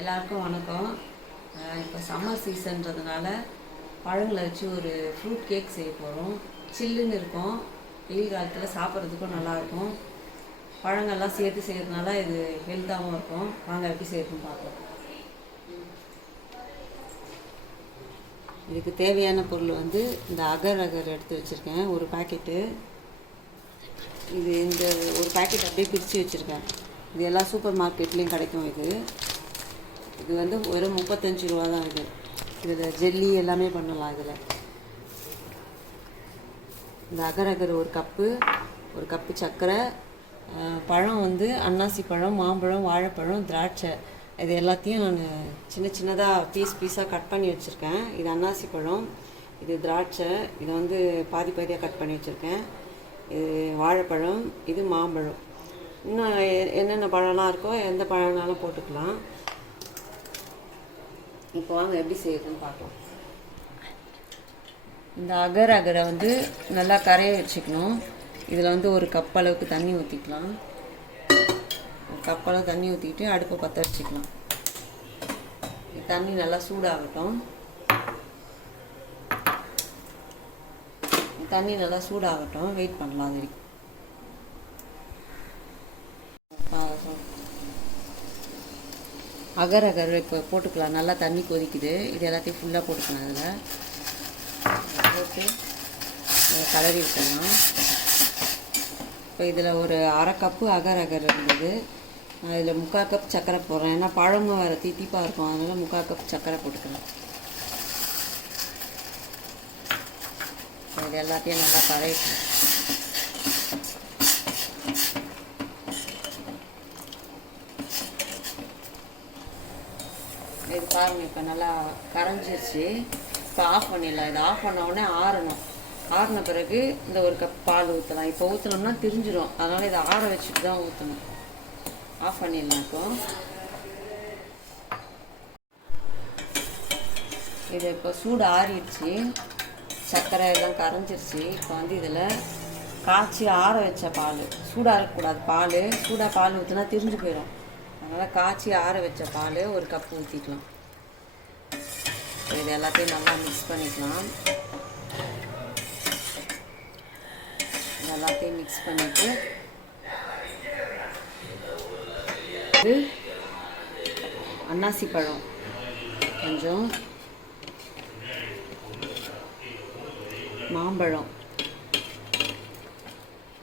எல்லாருக்கும் வணக்கம். இப்போ சம்மர் சீசன்றதுனால பழங்களை வச்சு ஒரு ஃப்ரூட் கேக் செய்ய போகிறோம். சில்லுன்னு இருக்கும், வெயில் காலத்தில் சாப்பிட்றதுக்கும் நல்லாயிருக்கும். பழங்கள்லாம் சேர்த்து செய்கிறதுனால இது ஹெல்த்தாகவும் இருக்கும். வாங்க எப்படி செய்யறதுன்னு பார்க்கலாம். இதுக்கு தேவையான பொருள் இந்த அகர் எடுத்து வச்சுருக்கேன், ஒரு பாக்கெட்டு. இது இந்த ஒரு பாக்கெட் அப்படியே பிரித்து வச்சுருக்கேன். இது எல்லா சூப்பர் மார்க்கெட்லேயும் கிடைக்கும். இது வெறும் 35 ரூபா தான். இதில் ஜெல்லி எல்லாமே பண்ணலாம். இந்த அகர் ஒரு கப்பு சர்க்கரை, பழம் அன்னாசி பழம், மாம்பழம், வாழைப்பழம், திராட்சை, இது எல்லாத்தையும் நான் சின்னதாக பீஸாக கட் பண்ணி வச்சுருக்கேன். இது அன்னாசி பழம், இது திராட்சை, இது பாதியாக கட் பண்ணி வச்சுருக்கேன். இது வாழைப்பழம், இது மாம்பழம். இன்னும் என்னென்ன பழம்லாம் இருக்கோ எந்த பழம்னாலும் போட்டுக்கலாம். இப்போ வாங்க எப்படி செய்யறதுன்னு பார்க்கலாம். இந்த அகரை நல்லா கரைய வச்சுக்கணும். இதில் ஒரு கப் அளவுக்கு தண்ணி ஊற்றிக்கலாம். ஒரு கப் அளவு தண்ணி ஊற்றிக்கிட்டு அடுப்பை பற்ற வச்சுக்கலாம். தண்ணி நல்லா சூடாகட்டும். வெயிட் பண்ணலாம். அது வரைக்கும் அகர் இப்போ போட்டுக்கலாம். நல்லா தண்ணி கொதிக்குது. இது எல்லாத்தையும் ஃபுல்லாக போட்டுக்கலாம். அதில் போட்டு கலரி விட்டுடலாம். இப்போ இதில் ஒரு அரை கப்பு அகர் இருந்தது. நான் இதில் 3/4 கப் சர்க்கரை போடுறேன். ஏன்னா பழமும் வேறு தீப்பாக இருக்கும், அதனால் 3/4 கப் சர்க்கரை போட்டுக்கலாம். இது எல்லாத்தையும் நல்லா கலரிக்கலாம். இது பாருங்கள், இப்போ நல்லா கரைஞ்சிருச்சு. இப்போ ஆஃப் பண்ணிடலாம். இது ஆஃப் பண்ண உடனே ஆறணும். ஆறின பிறகு இந்த ஒரு கப் பால் ஊற்றலாம். இப்போ ஊற்றினோம்னா திரிஞ்சிடும், அதனால் இதை ஆற வச்சுட்டு தான் ஊற்றணும். ஆஃப் பண்ணிடலாம். இப்போ சூடு ஆறிடுச்சு, சர்க்கரை எல்லாம் கரைஞ்சிருச்சு. இப்போ இதில் காய்ச்சி ஆற வச்ச பால், சூடாக இருக்கக்கூடாது. சூடாக பால் ஊற்றினா திரிஞ்சு போயிடும். அதனால் காய்ச்சி ஆற வச்ச பால் ஒரு கப் ஊற்றிக்கலாம். இது எல்லாத்தையும் நல்லா மிக்ஸ் பண்ணிக்கலாம். எல்லாத்தையும் மிக்ஸ் பண்ணிவிட்டு அன்னாசி பழம் கொஞ்சம், மாம்பழம்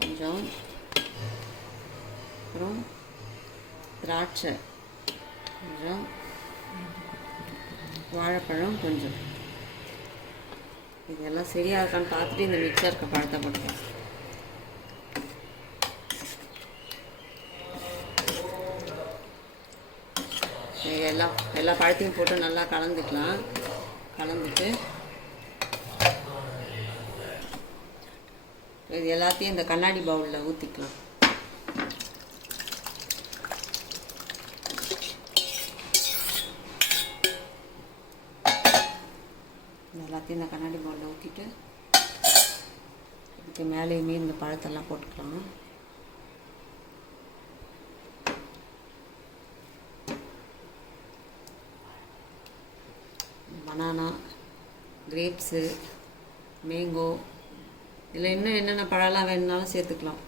கொஞ்சம், அப்புறம் திராட்சை கொஞ்சம், வாழைப்பழம் கொஞ்சம். இதெல்லாம் சரியாக இருக்கான்னு பார்த்துட்டு இந்த மிக்சர் இருக்க பழத்தை போட்டுக்கலாம். எல்லா பழத்தையும் போட்டு நல்லா கலந்துக்கலாம். கலந்துட்டு இது எல்லாத்தையும் இந்த கண்ணாடி பவுலில் ஊற்றிக்கலாம். எல்லாத்தையும் இந்த கண்ணாடி பவுலில் ஊற்றிட்டு இதுக்கு மேலேயுமே இந்த பழத்தெல்லாம் போட்டுக்கலாம். பனானா, கிரேப்ஸு, மேங்கோ, இதில் இன்னும் என்னென்ன பழம்லாம் வேணுனாலும் சேர்த்துக்கலாம்.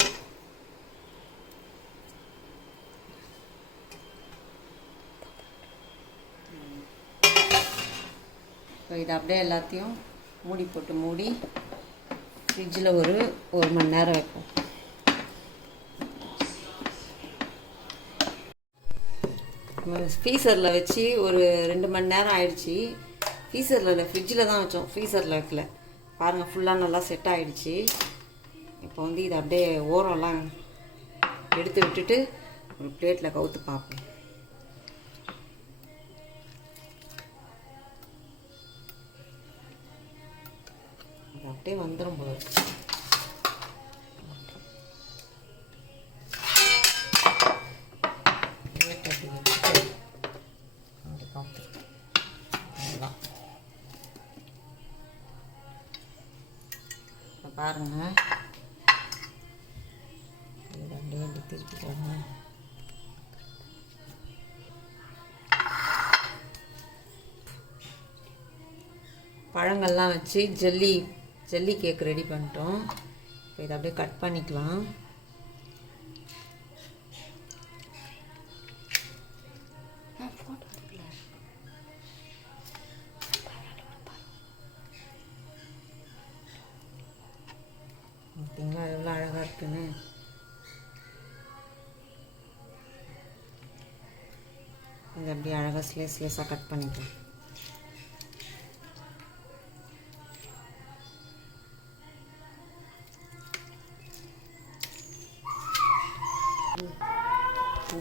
இப்போ இதை அப்படியே எல்லாத்தையும் மூடி ஃப்ரிட்ஜில் ஒரு மணி நேரம் வைப்போம். ஃப்ரீசரில் வச்சு ஒரு 2 மணி நேரம் ஆயிடுச்சு. ஃப்ரீசரில் இல்லை, ஃப்ரிட்ஜில் தான் வச்சோம், ஃப்ரீசரில் வைக்கல. பாருங்கள், ஃபுல்லாக நல்லா செட் ஆகிடுச்சு. இப்போ இதை அப்படியே ஓரம்லாம் எடுத்து விட்டுட்டு ஒரு பிளேட்டில் கவுத்து பார்ப்போம். அது அப்படியே வந்துடும் போது. பாருங்கள், இது அப்படியே திருப்பிக்கோங்க. பழங்கள்லாம் வச்சு ஜெல்லி கேக் ரெடி பண்ணிட்டோம். இப்போ இதை அப்படியே கட் பண்ணிக்கலாம். பார்த்தீங்களா எவ்வளோ அழகாக இருக்குன்னு. இதை அப்படியே அழகாக ஸ்லேஸாக கட் பண்ணிக்கலாம்.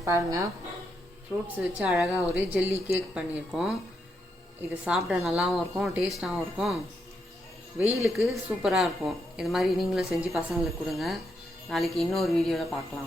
பாருங்கள், ஃப்ரூட்ஸ் வச்சு அழகாக ஒரு ஜெல்லி கேக் பண்ணியிருக்கோம். இது சாப்பிட நல்லாவும் இருக்கும், டேஸ்ட்டாகவும் இருக்கும், வெயிலுக்கு சூப்பராக இருக்கும். இது மாதிரி நீங்களும் செஞ்சு பசங்களுக்கு கொடுங்க. நாளைக்கு இன்னொரு வீடியோவில் பார்க்கலாம்.